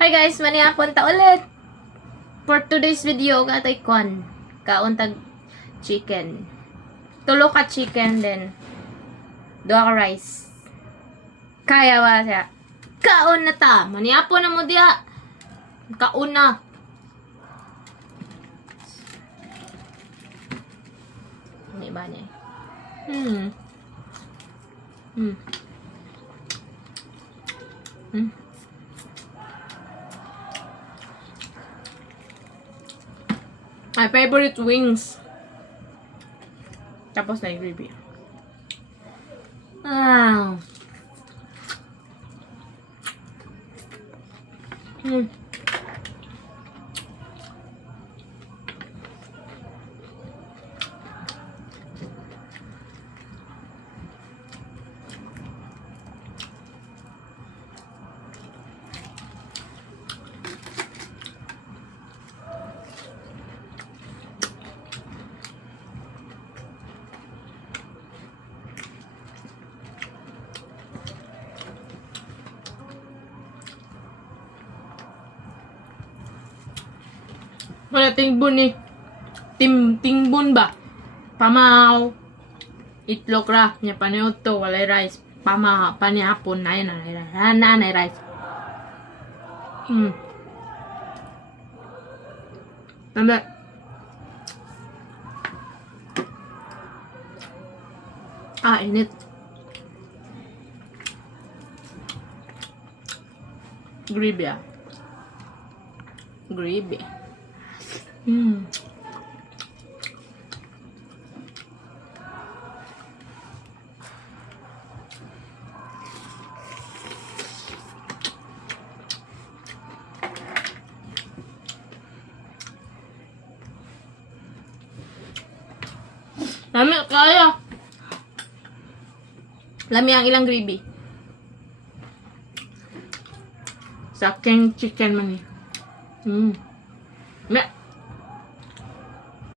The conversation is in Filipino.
Hi guys, manihapon ta ulit. For today's video, katay kon. Kauntag chicken. Tulo ka chicken then duha ka rice. Kaya ba siya? Kaon na ta. Manihapon na mo diha. Kaon na. Hindi ba niya? My favorite wings. Tapos na yung gravy. Wala tingbon ni tingbon ba? Pamaw. Itlog ra. Nya paniod to. Walay rice. Pamaw. Panihapon na yun. Na rice. Tanda. Init. Gravy Gravy. Lami kaya. Lami ang ilang gravy. Sa king chicken man ni.